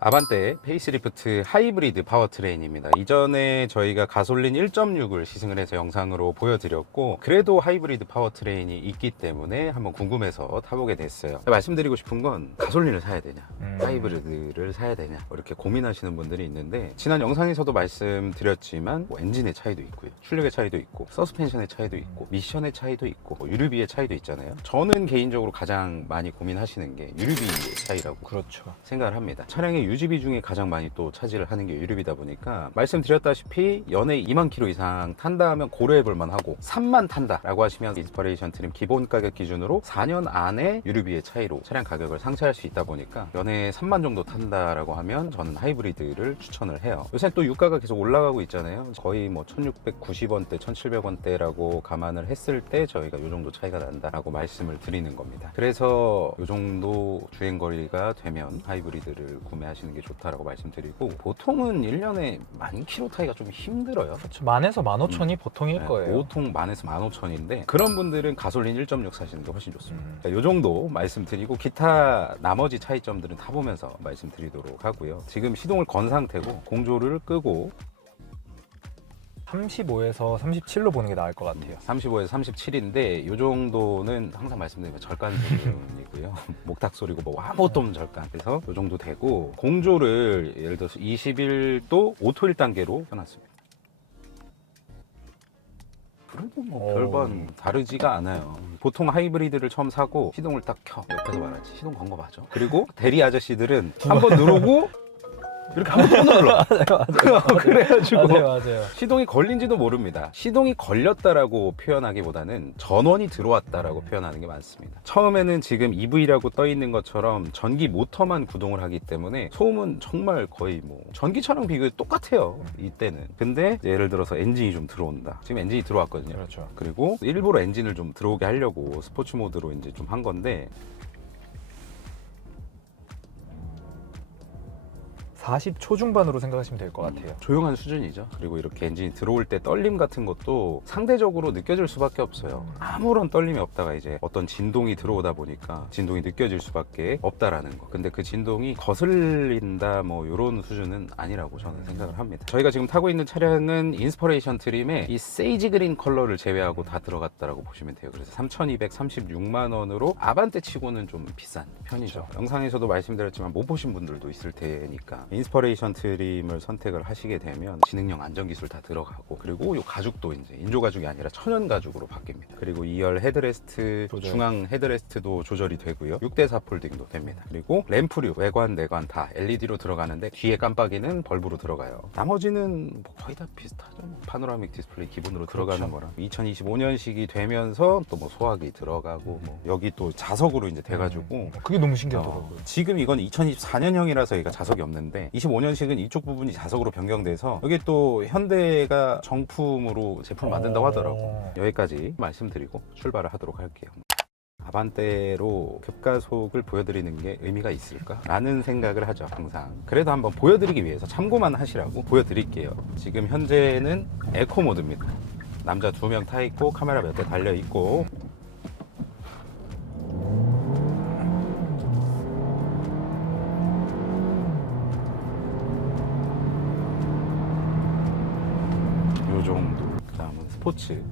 아반떼 페이스리프트 하이브리드 파워트레인입니다. 이전에 저희가 가솔린 1.6을 시승을 해서 영상으로 보여드렸고, 그래도 하이브리드 파워트레인이 있기 때문에 한번 궁금해서 타보게 됐어요. 말씀드리고 싶은 건 가솔린을 사야 되냐 하이브리드를 사야 되냐 이렇게 고민하시는 분들이 있는데, 지난 영상에서도 말씀드렸지만 엔진의 차이도 있고요, 출력의 차이도 있고, 서스펜션의 차이도 있고, 미션의 차이도 있고, 유류비의 차이도 있잖아요. 저는 개인적으로 가장 많이 고민하시는 게 유류비의 차이라고 그렇죠. 생각을 합니다. 차량의 유지비 중에 가장 많이 또 차지를 하는 게 유류비다 보니까, 말씀드렸다시피 연에 2만 킬로 이상 탄다 하면 고려해 볼만 하고, 3만 탄다 라고 하시면 인스퍼레이션 트림 기본 가격 기준으로 4년 안에 유류비의 차이로 차량 가격을 상쇄할 수 있다 보니까, 연에 3만 정도 탄다 라고 하면 저는 하이브리드를 추천을 해요. 요새 또 유가가 계속 올라가고 있잖아요. 거의 뭐 1690원대 1700원대라고 감안을 했을 때 저희가 이 정도 차이가 난다 라고 말씀을 드리는 겁니다. 그래서 이 정도 주행거리가 되면 하이브리드를 구매하시는 게 좋다라고 말씀드리고, 보통은 1년에 10,000km 타기가 좀 힘들어요. 그렇죠. 10,000에서 15,000이 보통일 거예요. 보통 10,000에서 15,000인데, 그런 분들은 가솔린 1.6 사시는 게 훨씬 좋습니다. 이 정도 말씀드리고, 기타 나머지 차이점들은 타보면서 말씀드리도록 하고요. 지금 시동을 건 상태고 공조를 끄고 35에서 37로 보는 게 나을 것 같아요. 35에서 37인데, 이 정도는 항상 말씀드리면 절간 수준이고요. 목탁 소리고 뭐 아무것도 없는 절간. 그래서 이 정도 되고, 공조를 예를 들어서 21도 오토 1단계로 켜놨습니다. 그래도 뭐 별반 다르지가 않아요. 보통 하이브리드를 처음 사고 시동을 딱 켜, 옆에서 말하지 시동 건 거 맞아? 그리고 대리 아저씨들은 한번 누르고 이렇게 한 번 눌러. 맞아요. 그래가지고 맞아요. 시동이 걸린지도 모릅니다. 시동이 걸렸다라고 표현하기보다는 전원이 들어왔다라고 표현하는 게 많습니다. 처음에는 지금 EV라고 떠 있는 것처럼 전기 모터만 구동을 하기 때문에 소음은 정말 거의 뭐 전기차랑 비교해 똑같아요, 이때는. 근데 예를 들어서 엔진이 좀 들어온다. 지금 엔진이 들어왔거든요. 그렇죠. 그리고 일부러 엔진을 좀 들어오게 하려고 스포츠 모드로 이제 좀 한 건데, 40초 중반으로 생각하시면 될 것 같아요. 조용한 수준이죠. 그리고 이렇게 엔진이 들어올 때 떨림 같은 것도 상대적으로 느껴질 수밖에 없어요. 아무런 떨림이 없다가 이제 어떤 진동이 들어오다 보니까 진동이 느껴질 수밖에 없다라는 거. 근데 그 진동이 거슬린다 뭐 이런 수준은 아니라고 저는 생각을 합니다. 저희가 지금 타고 있는 차량은 인스퍼레이션 트림에 이 세이지 그린 컬러를 제외하고 다 들어갔다라고 보시면 돼요. 그래서 3,236만 원으로 아반떼 치고는 좀 비싼 편이죠. 그렇죠. 영상에서도 말씀드렸지만 못 보신 분들도 있을 테니까, 인스퍼레이션 트림을 선택을 하시게 되면 지능형 안전기술 다 들어가고, 그리고 이 가죽도 이제 인조 가죽이 아니라 천연 가죽으로 바뀝니다. 그리고 2열 헤드레스트, 조절. 중앙 헤드레스트도 조절이 되고요. 6대4 폴딩도 됩니다. 그리고 램프류, 외관, 내관 다 LED로 들어가는데, 뒤에 깜빡이는 벌브로 들어가요. 나머지는 뭐 거의 다 비슷하죠. 파노라믹 디스플레이 기본으로 들어가는 거랑, 2025년식이 되면서 또 뭐 소화기 들어가고, 뭐 여기 또 자석으로 이제 돼가지고 그게 너무 신기하더라고요. 지금 이건 2024년형이라서 얘가 자석이 없는데, 25년식은 이쪽 부분이 자석으로 변경돼서 여기 또 현대가 정품으로 제품을 만든다고 하더라고. 여기까지 말씀드리고 출발을 하도록 할게요. 아반떼로 급가속을 보여드리는 게 의미가 있을까? 라는 생각을 하죠, 항상. 그래도 한번 보여드리기 위해서 참고만 하시라고 보여드릴게요. 지금 현재는 에코 모드입니다. 남자 2명 타 있고, 카메라 몇 대 달려 있고, 요 정도. 그 다음은 스포츠.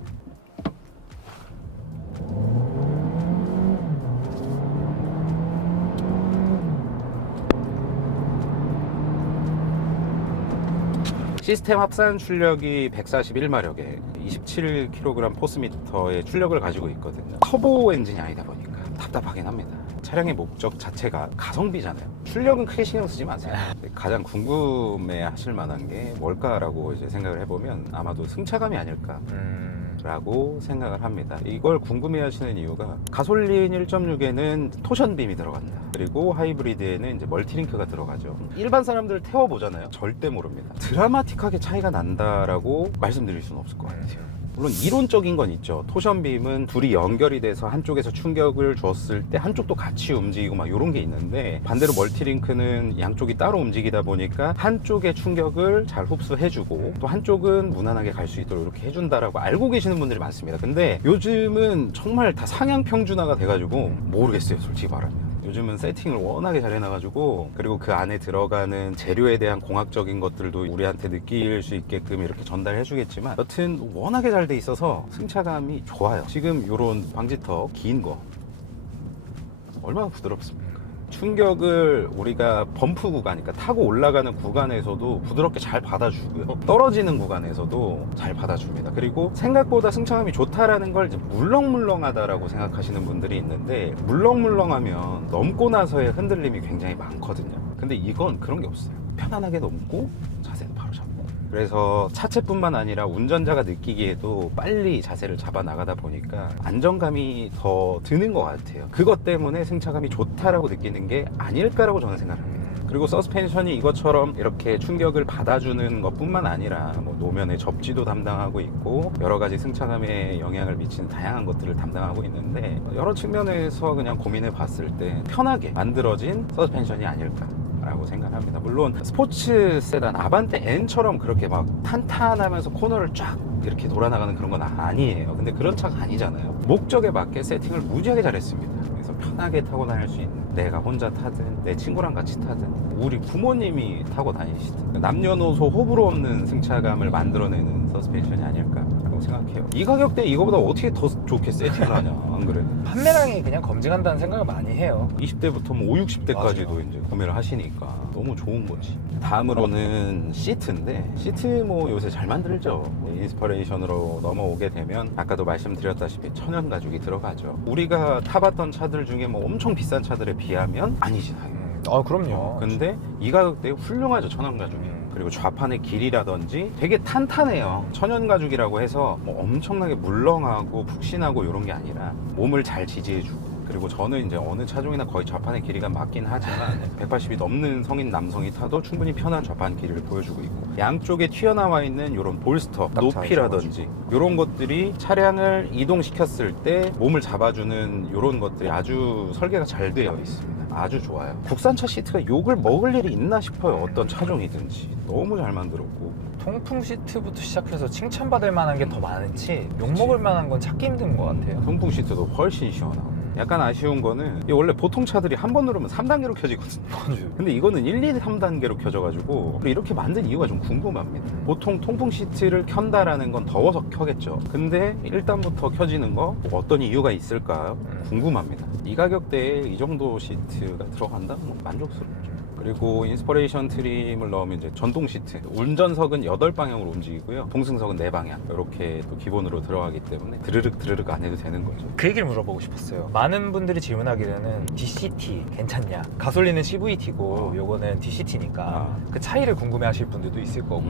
시스템 합산 출력이 141마력에 27kg 포스미터의 출력을 가지고 있거든요. 터보 엔진이 아니다 보니까 답답하긴 합니다. 차량의 목적 자체가 가성비잖아요. 출력은 크게 신경 쓰지 마세요. 가장 궁금해 하실 만한 게 뭘까라고 이제 생각을 해보면, 아마도 승차감이 아닐까 라고 생각을 합니다. 이걸 궁금해 하시는 이유가, 가솔린 1.6에는 토션빔이 들어간다. 그리고 하이브리드에는 이제 멀티링크가 들어가죠. 일반 사람들 태워보잖아요. 절대 모릅니다. 드라마틱하게 차이가 난다라고 말씀드릴 수는 없을 것 같아요. 물론 이론적인 건 있죠. 토션빔은 둘이 연결이 돼서 한쪽에서 충격을 줬을 때 한쪽도 같이 움직이고 막 이런 게 있는데, 반대로 멀티링크는 양쪽이 따로 움직이다 보니까 한쪽의 충격을 잘 흡수해주고, 또 한쪽은 무난하게 갈 수 있도록 이렇게 해준다라고 알고 계시는 분들이 많습니다. 근데 요즘은 정말 다 상향 평준화가 돼가지고 모르겠어요, 솔직히 말하면. 요즘은 세팅을 워낙에 잘 해놔가지고, 그리고 그 안에 들어가는 재료에 대한 공학적인 것들도 우리한테 느낄 수 있게끔 이렇게 전달해 주겠지만, 여튼 워낙에 잘 돼 있어서 승차감이 좋아요. 지금 요런 방지턱 긴 거 얼마나 부드럽습니까? 충격을 우리가 범프 구간, 그러니까 타고 올라가는 구간에서도 부드럽게 잘 받아주고요. 떨어지는 구간에서도 잘 받아줍니다. 그리고 생각보다 승차감이 좋다라는 걸 이제 물렁물렁하다라고 생각하시는 분들이 있는데, 물렁물렁하면 넘고 나서의 흔들림이 굉장히 많거든요. 근데 이건 그런 게 없어요. 편안하게 넘고 자세도 바로 잡고. 그래서 차체뿐만 아니라 운전자가 느끼기에도 빨리 자세를 잡아 나가다 보니까 안정감이 더 드는 것 같아요. 그것 때문에 승차감이 좋다라고 느끼는 게 아닐까라고 저는 생각합니다. 그리고 서스펜션이 이것처럼 이렇게 충격을 받아주는 것뿐만 아니라 뭐 노면의 접지도 담당하고 있고 여러 가지 승차감에 영향을 미치는 다양한 것들을 담당하고 있는데, 여러 측면에서 그냥 고민해 봤을 때 편하게 만들어진 서스펜션이 아닐까 라고 생각합니다. 물론 스포츠 세단 아반떼 N처럼 그렇게 막 탄탄하면서 코너를 쫙 이렇게 돌아나가는 그런 건 아니에요. 근데 그런 차가 아니잖아요. 목적에 맞게 세팅을 무지하게 잘했습니다. 그래서 편하게 타고 다닐 수 있는, 내가 혼자 타든 내 친구랑 같이 타든 우리 부모님이 타고 다니시든 남녀노소 호불호 없는 승차감을 만들어내는 서스펜션이 아닐까라고 생각해요. 이 가격대 이거보다 어떻게 더 좋게 세팅을 하냐, 안 그래? 판매량이 그냥 검증한다는 생각을 많이 해요. 20대부터 뭐 5, 60대까지도 맞아요. 이제 구매를 하시니까 너무 좋은 거지. 다음으로는 시트인데, 시트 뭐 요새 잘 만들죠. 인스퍼레이션으로 넘어오게 되면 아까도 말씀드렸다시피 천연 가죽이 들어가죠. 우리가 타봤던 차들 중에 뭐 엄청 비싼 차들에 비하면 아니잖아요. 그럼요. 근데 이 가격대에 훌륭하죠, 천연 가죽이. 그리고 좌판의 길이라든지 되게 탄탄해요. 천연 가죽이라고 해서 뭐 엄청나게 물렁하고 푹신하고 이런 게 아니라 몸을 잘 지지해주고, 그리고 저는 이제 어느 차종이나 거의 좌판의 길이가 맞긴 하지만 180이 넘는 성인 남성이 타도 충분히 편한 좌판 길이를 보여주고 있고, 양쪽에 튀어나와 있는 이런 볼스터 높이라든지 이런 것들이 차량을 이동시켰을 때 몸을 잡아주는 이런 것들이 아주 설계가 잘 되어 있습니다. 아주 좋아요. 국산차 시트가 욕을 먹을 일이 있나 싶어요. 어떤 차종이든지 너무 잘 만들었고, 통풍 시트부터 시작해서 칭찬받을 만한 게 더 많지 욕먹을 만한 건 찾기 힘든 것 같아요. 통풍 시트도 훨씬 시원하고. 약간 아쉬운 거는 이게 원래 보통 차들이 한 번 누르면 3단계로 켜지거든요. 근데 이거는 1, 2, 3단계로 켜져가지고 이렇게 만든 이유가 좀 궁금합니다. 보통 통풍 시트를 켠다라는 건 더워서 켜겠죠. 근데 1단부터 켜지는 거 어떤 이유가 있을까요? 궁금합니다. 이 가격대에 이 정도 시트가 들어간다면 뭐 만족스럽죠. 그리고 인스퍼레이션 트림을 넣으면 이제 전동 시트, 운전석은 8방향으로 움직이고요, 동승석은 4방향 이렇게 또 기본으로 들어가기 때문에 드르륵 안 해도 되는 거죠. 그 얘기를 물어보고 싶었어요. 많은 분들이 질문하기로는 DCT 괜찮냐? 가솔린은 CVT고 요거는 DCT니까 그 차이를 궁금해하실 분들도 있을 거고.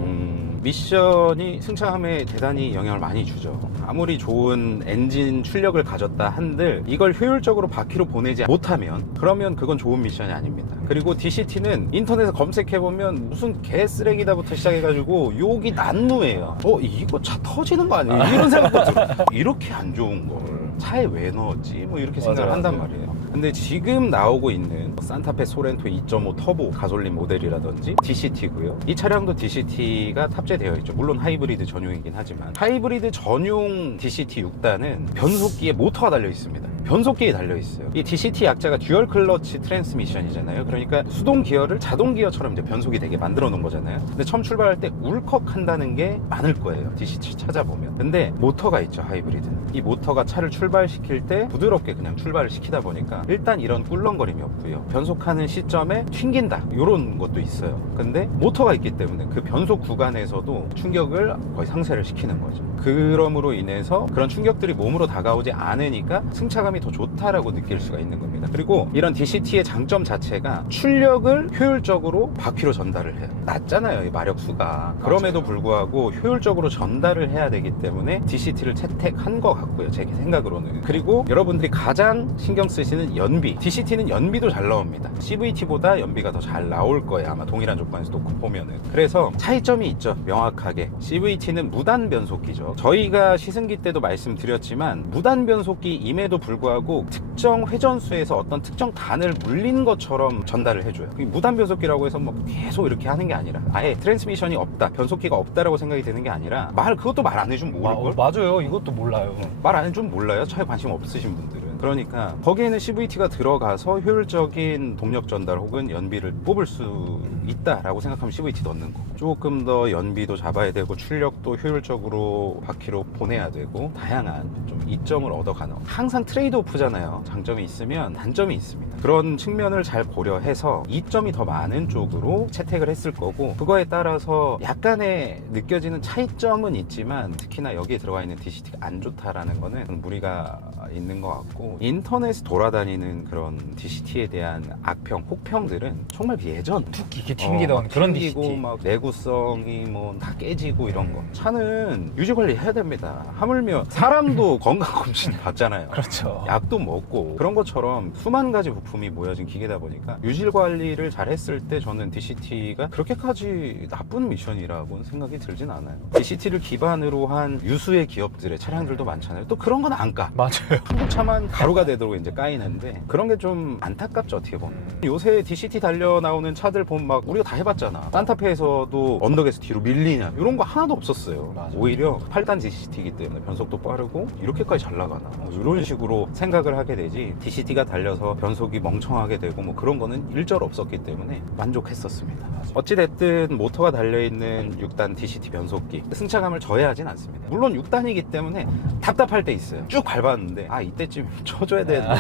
미션이 승차감에 대단히 영향을 많이 주죠. 아무리 좋은 엔진 출력을 가졌다 한들 이걸 효율적으로 바퀴로 보내지 못하면 그러면 그건 좋은 미션이 아닙니다. 그리고 DCT는 인터넷에 검색해보면 무슨 개쓰레기다부터 시작해가지고 욕이 난무해요. 이거 차 터지는 거 아니에요? 이런 생각도 들어. 이렇게 안 좋은 걸 차에 왜 넣었지? 뭐 이렇게 생각을 한단 말이에요. 근데 지금 나오고 있는 산타페 소렌토 2.5 터보 가솔린 모델이라든지 DCT고요. 이 차량도 DCT가 탑재되어 있죠. 물론 하이브리드 전용이긴 하지만 하이브리드 전용 DCT 6단은 변속기에 모터가 달려 있습니다. 변속기에 달려 있어요. 이 DCT 약자가 듀얼 클러치 트랜스미션이잖아요. 그러니까 수동 기어를 자동 기어처럼 이제 변속이 되게 만들어 놓은 거잖아요. 근데 처음 출발할 때 울컥 한다는 게 많을 거예요. DCT 찾아보면. 근데 모터가 있죠, 하이브리드는. 이 모터가 차를 출발시킬 때 부드럽게 그냥 출발을 시키다 보니까 일단 이런 꿀렁거림이 없고요. 변속하는 시점에 튕긴다, 이런 것도 있어요. 근데 모터가 있기 때문에 그 변속 구간에서도 충격을 거의 상쇄를 시키는 거죠. 그럼으로 인해서 그런 충격들이 몸으로 다가오지 않으니까 승차감이 더 좋다라고 느낄 수가 있는 겁니다. 그리고 이런 DCT의 장점 자체가 출력을 효율적으로 바퀴로 전달을 해요. 낮잖아요, 이 마력수가. 그럼에도 불구하고 효율적으로 전달을 해야 되기 때문에 DCT를 채택한 것 같고요, 제 생각으로는. 그리고 여러분들이 가장 신경 쓰시는 연비, DCT는 연비도 잘 나옵니다. CVT보다 연비가 더 잘 나올 거예요, 아마 동일한 조건에서 놓고 보면은. 그래서 차이점이 있죠, 명확하게. CVT는 무단 변속기죠. 저희가 시승기 때도 말씀드렸지만 무단 변속기임에도 불구하고 특정 회전수에서 어떤 특정 단을 물린 것처럼 전달을 해줘요. 무단 변속기라고 해서 뭐 계속 이렇게 하는 게 아니라 아예 트랜스미션이 없다, 변속기가 없다라고 생각이 드는 게 아니라 그것도 말 안 해주면 모를걸? 맞아요. 이것도 몰라요. 말 안 해주면 몰라요, 차에 관심 없으신 분들은. 그러니까 거기에는 CVT가 들어가서 효율적인 동력 전달 혹은 연비를 뽑을 수 있다라고 생각하면 CVT 넣는 거. 조금 더 연비도 잡아야 되고 출력도 효율적으로 바퀴로 보내야 되고 다양한 좀 이점을 얻어가는, 항상 트레이드 오프잖아요. 장점이 있으면 단점이 있습니다. 그런 측면을 잘 고려해서 이점이 더 많은 쪽으로 채택을 했을 거고, 그거에 따라서 약간의 느껴지는 차이점은 있지만 특히나 여기에 들어가 있는 DCT가 안 좋다라는 거는 무리가 있는 것 같고, 인터넷에 돌아다니는 그런 DCT에 대한 악평, 혹평들은 정말 예전 툭 이렇게 튕기던 그런 튕기고 DCT. 막 내구성이 뭐 다 깨지고 이런 거. 차는 유지 관리 해야 됩니다. 하물며 사람도 건강검진 받잖아요. 그렇죠. 약도 먹고. 그런 것처럼 수만 가지 부품이 모여진 기계다 보니까 유지 관리를 잘 했을 때 저는 DCT가 그렇게까지 나쁜 미션이라고는 생각이 들진 않아요. DCT를 기반으로 한 유수의 기업들의 차량들도 많잖아요. 또 그런 건 안 까. 맞아요. 한국 차만 가루가 되도록 이제 까이는데, 그런 게 좀 안타깝죠, 어떻게 보면. 요새 DCT 달려 나오는 차들 보면 막 우리가 다 해봤잖아. 산타페에서도 언덕에서 뒤로 밀리냐 이런 거 하나도 없었어요. 맞아. 오히려 8단 DCT이기 때문에 변속도 빠르고 이렇게까지 잘 나가나 이런 식으로 생각을 하게 되지, DCT가 달려서 변속이 멍청하게 되고 뭐 그런 거는 일절 없었기 때문에 만족했었습니다. 어찌됐든 모터가 달려있는 6단 DCT 변속기 승차감을 저해하진 않습니다. 물론 6단이기 때문에 답답할 때 있어요. 쭉 밟았는데 아 이때쯤 쳐줘야 되는데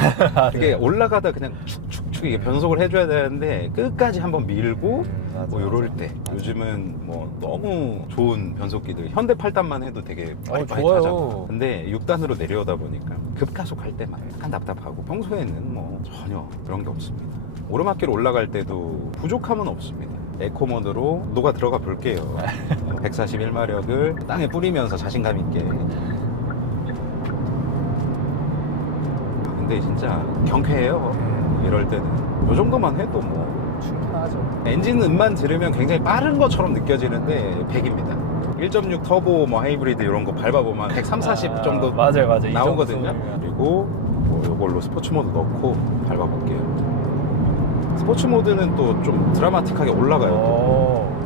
이게 올라가다 그냥 축축축 이게 변속을 해줘야 되는데 끝까지 한번 밀고 뭐 요럴 때. 요즘은 뭐 너무 좋은 변속기들, 현대 8단만 해도 되게 빠릿빠릿하잖아. 좋아요. 근데 6단으로 내려오다 보니까 급가속할 때만 약간 답답하고, 평소에는 뭐 전혀 그런 게 없습니다. 오르막길 올라갈 때도 부족함은 없습니다. 에코 모드로 녹아 들어가 볼게요. 141마력을 땅에 뿌리면서 자신감 있게. 근데 진짜 경쾌해요. 이럴 때는 이 정도만 해도 뭐 충분하죠. 엔진 음만 들으면 굉장히 빠른 것처럼 느껴지는데 100입니다. 1.6 터보 뭐 하이브리드 이런 거 밟아보면 130, 40 정도 맞아요. 이 나오거든요. 정도 소리면. 그리고 뭐 이걸로 스포츠 모드 넣고 밟아볼게요. 스포츠 모드는 또 좀 드라마틱하게 올라가요. 오.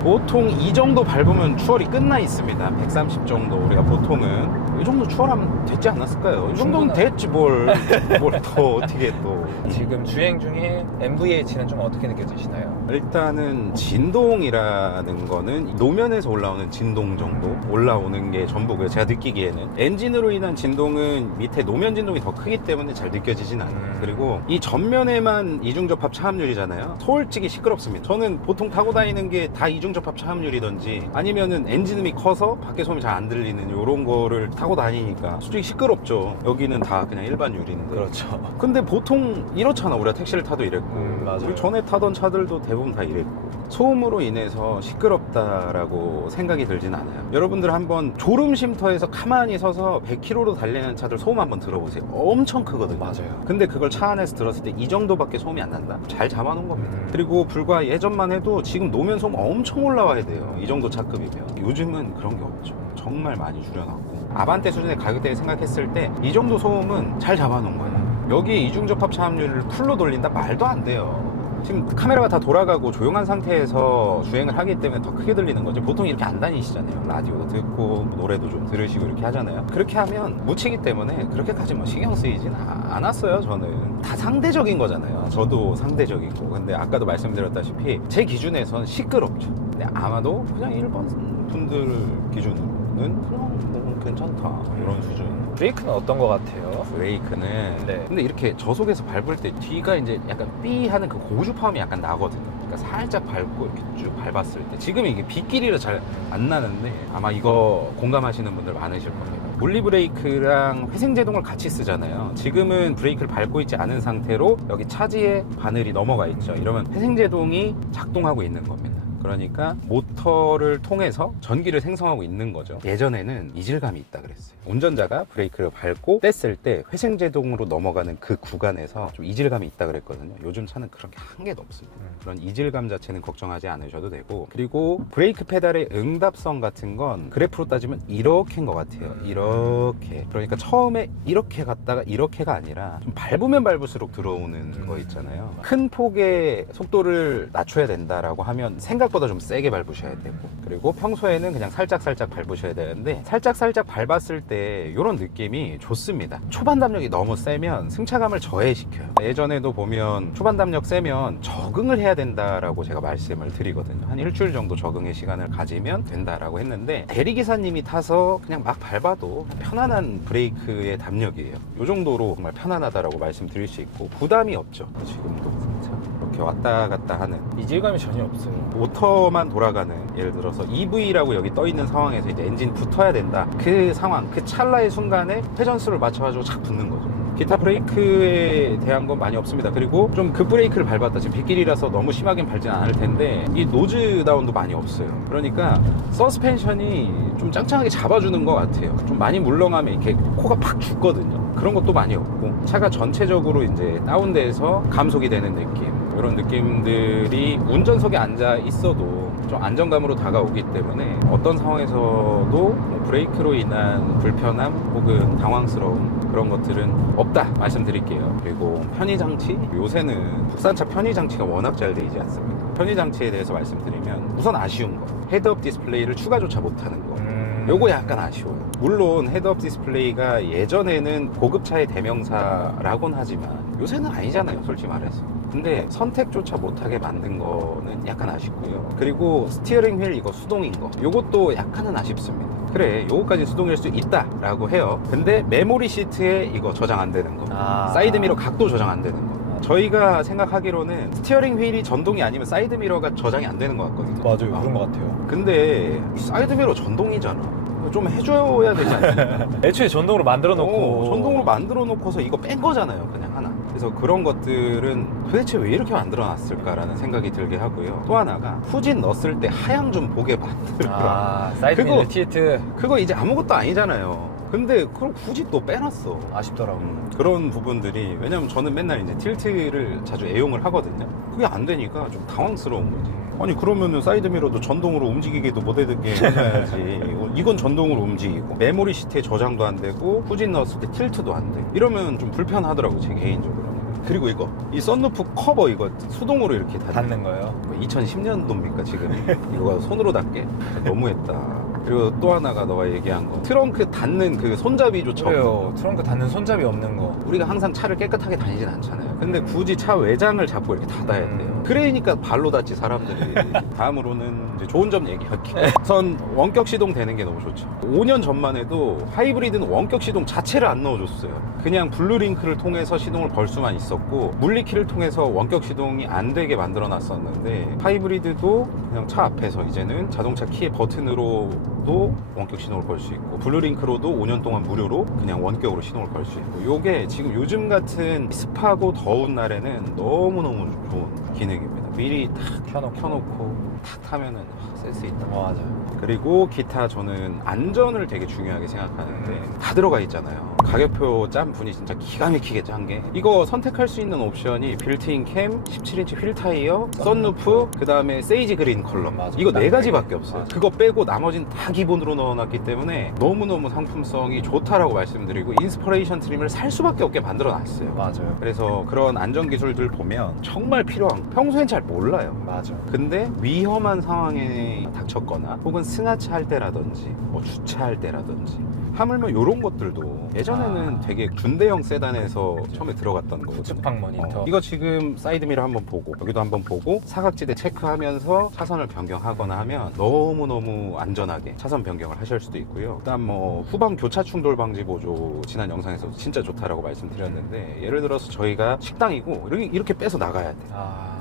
보통 이 정도 밟으면 추월이 끝나 있습니다. 130 정도. 우리가 보통은 이 정도 추월하면 됐지 않았을까요? 이 정도는 됐지 뭘 또 어떻게 또. 지금 주행 중에 MVH는 좀 어떻게 느껴지시나요? 일단은 진동이라는 거는 노면에서 올라오는 진동 정도 올라오는 게 전부고요. 제가 느끼기에는 엔진으로 인한 진동은 밑에 노면 진동이 더 크기 때문에 잘 느껴지진 않아요. 그리고 이 전면에만 이중접합 차압률이잖아요. 솔직히 시끄럽습니다. 저는 보통 타고 다니는 게 다 이중접합 차압률이든지 아니면은 엔진음이 커서 밖에 소음이 잘 안 들리는 이런 거를 타고 다니니까 솔직히 시끄럽죠. 여기는 다 그냥 일반 유리인데. 그렇죠. 근데 보통 이렇잖아. 우리가 택시를 타도 이랬고 맞아요. 우리 전에 타던 차들도 대부분 다 이랬고, 소음으로 인해서 시끄럽다라고 생각이 들진 않아요. 여러분들 한번 졸음 쉼터에서 가만히 서서 100km로 달리는 차들 소음 한번 들어보세요. 엄청 크거든요. 맞아요. 근데 그걸 차 안에서 들었을 때 이 정도밖에 소음이 안 난다? 잘 잡아놓은 겁니다. 그리고 불과 예전만 해도 지금 노면 소음 엄청 올라와야 돼요. 이 정도 차급이면. 요즘은 그런 게 없죠. 정말 많이 줄여놨고, 아반떼 수준의 가격대를 생각했을 때 이 정도 소음은 잘 잡아놓은 거예요. 여기에 이중접합 차압률을 풀로 돌린다? 말도 안 돼요. 지금 카메라가 다 돌아가고 조용한 상태에서 주행을 하기 때문에 더 크게 들리는 거지. 보통 이렇게 안 다니시잖아요. 라디오도 듣고 노래도 좀 들으시고 이렇게 하잖아요. 그렇게 하면 묻히기 때문에 그렇게까지 뭐 신경 쓰이진 않았어요. 저는 다 상대적인 거잖아요. 저도 상대적이고. 근데 아까도 말씀드렸다시피 제 기준에선 시끄럽죠. 근데 아마도 그냥 일반 분들 기준으로는 그냥 뭐 괜찮다 이런 수준. 브레이크는 어떤 것 같아요? 브레이크는 네. 근데 이렇게 저속에서 밟을 때 뒤가 이제 약간 삐 하는 그 고주파음이 약간 나거든요. 그러니까 살짝 밟고 이렇게 쭉 밟았을 때, 지금 이게 빗길이라 잘 안 나는데 아마 이거 공감하시는 분들 많으실 겁니다. 물리 브레이크랑 회생제동을 같이 쓰잖아요. 지금은 브레이크를 밟고 있지 않은 상태로 여기 차지에 바늘이 넘어가 있죠. 이러면 회생제동이 작동하고 있는 겁니다. 그러니까 모터를 통해서 전기를 생성하고 있는 거죠. 예전에는 이질감이 있다 그랬어요. 운전자가 브레이크를 밟고 뗐을 때 회생제동으로 넘어가는 그 구간에서 좀 이질감이 있다 그랬거든요. 요즘 차는 그런 게 한 개도 없습니다. 그런 이질감 자체는 걱정하지 않으셔도 되고, 그리고 브레이크 페달의 응답성 같은 건 그래프로 따지면 이렇게인 것 같아요. 이렇게. 그러니까 처음에 이렇게 갔다가 이렇게가 아니라 좀 밟으면 밟을수록 들어오는 거 있잖아요. 큰 폭의 속도를 낮춰야 된다라고 하면 생각 생각보다 좀 세게 밟으셔야 되고, 그리고 평소에는 그냥 살짝살짝 밟으셔야 되는데 살짝살짝 밟았을 때 이런 느낌이 좋습니다. 초반 담력이 너무 세면 승차감을 저해시켜요. 예전에도 보면 초반 담력 세면 적응을 해야 된다라고 제가 말씀을 드리거든요. 한 일주일 정도 적응의 시간을 가지면 된다라고 했는데, 대리기사님이 타서 그냥 막 밟아도 편안한 브레이크의 담력이에요. 이 정도로 정말 편안하다라고 말씀드릴 수 있고 부담이 없죠. 지금도 이렇게 왔다 갔다 하는 이질감이 전혀 없어요. 모터만 돌아가는, 예를 들어서 EV라고 여기 떠 있는 상황에서 이제 엔진 붙어야 된다, 그 상황, 그 찰나의 순간에 회전수를 맞춰가지고 착 붙는 거죠. 기타 브레이크에 대한 건 많이 없습니다. 그리고 좀 급브레이크를 밟았다, 지금 빗길이라서 너무 심하게 밟지는 않을 텐데 이 노즈 다운도 많이 없어요. 그러니까 서스펜션이 좀 짱짱하게 잡아주는 것 같아요. 좀 많이 물렁하면 이렇게 코가 팍 죽거든요. 그런 것도 많이 없고, 차가 전체적으로 이제 다운돼서 감속이 되는 느낌, 이런 느낌들이 운전석에 앉아 있어도 좀 안정감으로 다가오기 때문에 어떤 상황에서도 뭐 브레이크로 인한 불편함 혹은 당황스러움, 그런 것들은 없다 말씀드릴게요. 그리고 편의장치, 요새는 국산차 편의장치가 워낙 잘 돼 있지 않습니까? 편의장치에 대해서 말씀드리면 우선 아쉬운 거, 헤드업 디스플레이를 추가조차 못하는 거, 요거 약간 아쉬워요. 물론 헤드업 디스플레이가 예전에는 고급차의 대명사라고는 하지만 요새는 아니잖아요, 솔직히 말해서. 근데 선택조차 못하게 만든 거는 약간 아쉽고요. 그리고 스티어링 휠 이거 수동인 거, 요것도 약간은 아쉽습니다. 그래, 요거까지 수동일 수 있다 라고 해요. 근데 메모리 시트에 이거 저장 안 되는 거, 사이드미러 각도 저장 안 되는 거, 저희가 생각하기로는 스티어링 휠이 전동이 아니면 사이드미러가 저장이 안 되는 것 같거든요. 맞아요, 그런 것 같아요. 근데 이 사이드미러 전동이잖아. 좀 해줘야 되지 않습니까? 애초에 전동으로 만들어 놓고 전동으로 만들어 놓고서 이거 뺀 거잖아요, 그냥 하나. 그래서 그런 것들은 도대체 왜 이렇게 만들어 놨을까라는 생각이 들게 하고요. 또 하나가 후진 넣었을 때 하향 좀 보게 만들어. 사이드미러 티트 그거 이제 아무것도 아니잖아요. 근데 그걸 굳이 또 빼놨어. 아쉽더라고. 그런 부분들이, 왜냐면 저는 맨날 이제 틸트를 자주 애용을 하거든요. 그게 안 되니까 좀 당황스러운 거지. 아니 그러면은 사이드미러도 전동으로 움직이기도 못해듣게 해놔야지. 이건 전동으로 움직이고 메모리 시트에 저장도 안 되고 후진 넣었을 때 틸트도 안 돼. 이러면 좀 불편하더라고, 제 개인적으로는. 그리고 이거, 이 썬루프 커버 이거 수동으로 이렇게 닫는 거예요. 2010년도입니까 지금? 이거 손으로 닫게? 너무했다. 그리고 또 하나가 너가 얘기한 거, 트렁크 닫는 그 손잡이조차 없는 그래요. 트렁크 닫는 손잡이 없는 거. 우리가 항상 차를 깨끗하게 다니진 않잖아요. 근데 굳이 차 외장을 잡고 이렇게 닫아야 돼요. 그러니까 발로 닫지, 사람들이. 다음으로는 이제 좋은 점 얘기할게요. 우선 원격 시동 되는 게 너무 좋죠. 5년 전만 해도 하이브리드는 원격 시동 자체를 안 넣어줬어요. 그냥 블루링크를 통해서 시동을 걸 수만 있었고 물리키를 통해서 원격 시동이 안 되게 만들어 놨었는데, 하이브리드도 그냥 차 앞에서 이제는 자동차 키의 버튼으로도 원격 시동을 걸 수 있고 블루링크로도 5년 동안 무료로 그냥 원격으로 시동을 걸 수 있고, 요게 지금 요즘 같은 습하고 더운 날에는 너무너무 좋은 기능입니다. 미리 딱 켜놓고 탁 타면은 센스 있다. 맞아요. 그리고 기타, 저는 안전을 되게 중요하게 생각하는데 다 들어가 있잖아요. 가격표 짠 분이 진짜 기가 막히게 짠 게, 이거 선택할 수 있는 옵션이 빌트인 캠, 17인치 휠 타이어, 썬루프, 그 다음에 세이지 그린 컬러, 맞아. 이거 4가지밖에 없어요. 맞아. 그거 빼고 나머지는 다 기본으로 넣어놨기 때문에 너무너무 상품성이 좋다라고 말씀드리고, 인스퍼레이션 트림을 살 수밖에 없게 만들어놨어요. 맞아요. 그래서 그런 안전 기술들 보면 정말 필요한 거, 평소엔 잘 몰라요. 맞아. 근데 위험한 상황에 닥쳤거나 혹은 승하차 할 때라든지 뭐 주차할 때라든지, 하물며 이런 것들도 예전에는 되게 준대형 세단에서 처음에 들어갔던 거거든요. 우측방 모니터. 이거 지금 사이드미러 한번 보고 여기도 한번 보고 사각지대 체크하면서 차선을 변경하거나 하면 너무너무 안전하게 차선 변경을 하실 수도 있고요. 그다음 뭐 후방 교차 충돌 방지 보조, 지난 영상에서 진짜 좋다라고 말씀드렸는데, 예를 들어서 저희가 식당이고 이렇게 빼서 나가야 돼.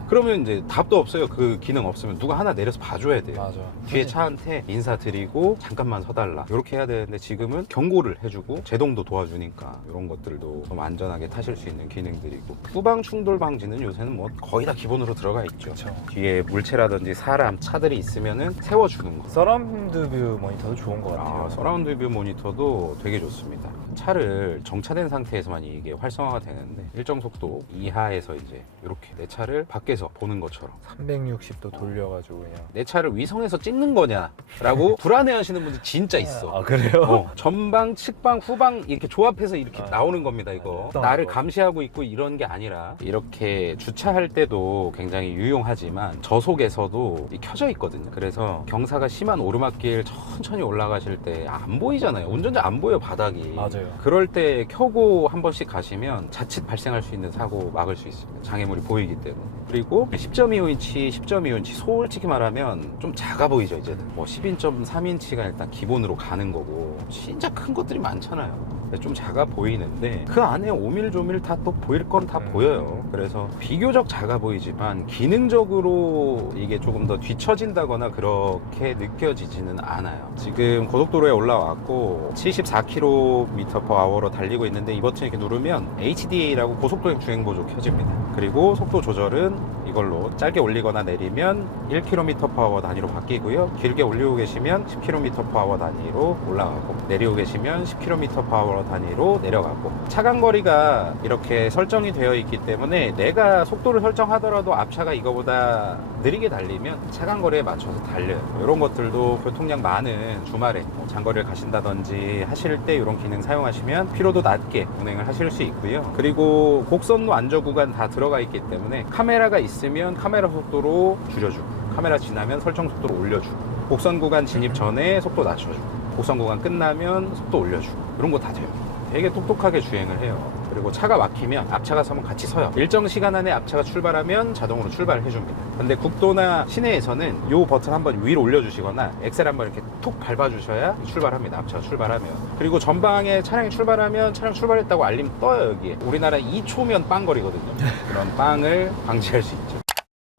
그러면 이제 답도 없어요. 그 기능 없으면 누가 하나 내려서 봐줘야 돼요. 맞아. 뒤에 차한테 인사드리고 잠깐만 서달라, 이렇게 해야 되는데 지금은 경고를 해주고 제동도 도와주니까 이런 것들도 좀 안전하게 타실 수 있는 기능들이고, 후방 충돌 방지는 요새는 뭐 거의 다 기본으로 들어가 있죠. 그쵸. 뒤에 물체라든지 사람, 차들이 있으면은 세워주는 거. 서라운드 뷰 모니터도 좋은 것 같아요. 서라운드 뷰 모니터도 되게 좋습니다. 차를 정차된 상태에서만 이게 활성화가 되는데 일정 속도 이하에서 이제 이렇게 내 차를 밖에서 보는 것처럼 360도 돌려가지고 그냥. 내 차를 위성에서 찍는 거냐라고 불안해하시는 분들 진짜 있어. 아 그래요? 전방, 측방, 후방 이렇게 조합해서 이렇게 아, 나오는 겁니다. 이거 맞아요. 나를 감시하고 있고 이런 게 아니라 이렇게 주차할 때도 굉장히 유용하지만 저속에서도 켜져 있거든요. 그래서 경사가 심한 오르막길 천천히 올라가실 때 안 보이잖아요. 운전자 안 보여 바닥이. 맞아요. 그럴 때 켜고 한 번씩 가시면 자칫 발생할 수 있는 사고 막을 수 있습니다. 장애물이 보이기 때문에. 그리고 10.25인치, 10.25인치 솔직히 말하면 좀 작아 보이죠 이제는. 뭐 12.3인치가 일단 기본으로 가는 거고 진짜 큰 것들이 많잖아요. 좀 작아 보이는데 그 안에 오밀조밀 다 또 보일 건 다 보여요. 그래서 비교적 작아 보이지만 기능적으로 이게 조금 더 뒤처진다거나 그렇게 느껴지지는 않아요. 지금 고속도로에 올라왔고 74km/h로 달리고 있는데 이 버튼 이렇게 누르면 HDA라고 고속도행 주행보조 켜집니다. 그리고 속도 조절은 이걸로 짧게 올리거나 내리면 1km/h 단위로 바뀌고요. 길게 올리고 계시면 10km/h 단위로 올라가고 내리고 계시면 10km/h 단위로 내려가고 차간거리가 이렇게 설정이 되어 있기 때문에 내가 속도를 설정하더라도 앞차가 이거보다 느리게 달리면 차간거리에 맞춰서 달려요. 이런 것들도 교통량 많은 주말에 뭐 장거리를 가신다든지 하실 때 이런 기능 사용하시면 피로도 낮게 운행을 하실 수 있고요. 그리고 곡선로 안전 구간 다 들어가 있기 때문에 카메라가 있으면 카메라 속도로 줄여주고 카메라 지나면 설정 속도를 올려주고 곡선 구간 진입 전에 속도 낮춰주고 곡선 구간 끝나면 속도 올려주고 이런 거 다 돼요. 되게 똑똑하게 주행을 해요. 그리고 차가 막히면 앞차가 서면 같이 서요. 일정 시간 안에 앞차가 출발하면 자동으로 출발을 해줍니다. 근데 국도나 시내에서는 이 버튼 한번 위로 올려주시거나 엑셀 한번 이렇게 툭 밟아주셔야 출발합니다. 앞차가 출발하면. 그리고 전방에 차량이 출발하면 차량 출발했다고 알림 떠요. 여기에. 우리나라 2초면 빵거리거든요. 그런 빵을 방지할 수 있죠.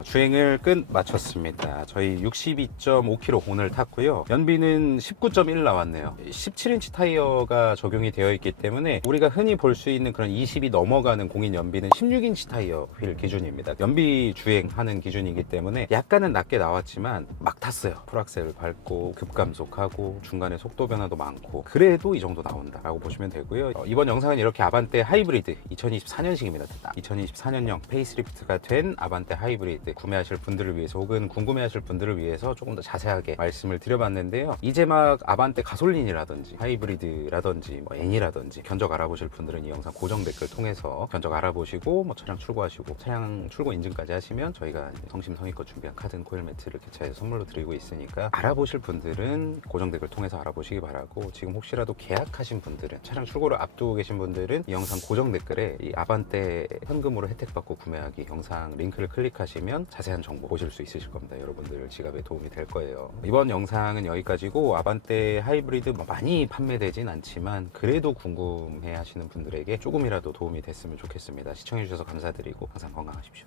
주행을 끝 마쳤습니다. 저희 62.5km 오늘 탔고요. 연비는 19.1 나왔네요. 17인치 타이어가 적용이 되어 있기 때문에 우리가 흔히 볼 수 있는 그런 20이 넘어가는 공인 연비는 16인치 타이어 휠 기준입니다. 연비 주행하는 기준이기 때문에 약간은 낮게 나왔지만 막 탔어요. 풀악셀을 밟고 급감속하고 중간에 속도 변화도 많고 그래도 이 정도 나온다라고 보시면 되고요. 이번 영상은 이렇게 아반떼 하이브리드 2024년식입니다. 2024년형 페이스리프트가 된 아반떼 하이브리드 구매하실 분들을 위해서 혹은 궁금해하실 분들을 위해서 조금 더 자세하게 말씀을 드려봤는데요. 이제 막 아반떼 가솔린이라든지 하이브리드라든지 뭐 N이라든지 견적 알아보실 분들은 이 영상 고정 댓글 통해서 견적 알아보시고 뭐 차량 출고하시고 차량 출고 인증까지 하시면 저희가 성심성의껏 준비한 카든 코일 매트를 개차해서 선물로 드리고 있으니까 알아보실 분들은 고정 댓글 통해서 알아보시기 바라고 지금 혹시라도 계약하신 분들은 차량 출고를 앞두고 계신 분들은 이 영상 고정 댓글에 이 아반떼 현금으로 혜택받고 구매하기 영상 링크를 클릭하시면 자세한 정보 보실 수 있으실 겁니다. 여러분들 지갑에 도움이 될 거예요. 이번 영상은 여기까지고 아반떼 하이브리드 많이 판매되진 않지만 그래도 궁금해 하시는 분들에게 조금이라도 도움이 됐으면 좋겠습니다. 시청해 주셔서 감사드리고 항상 건강하십시오.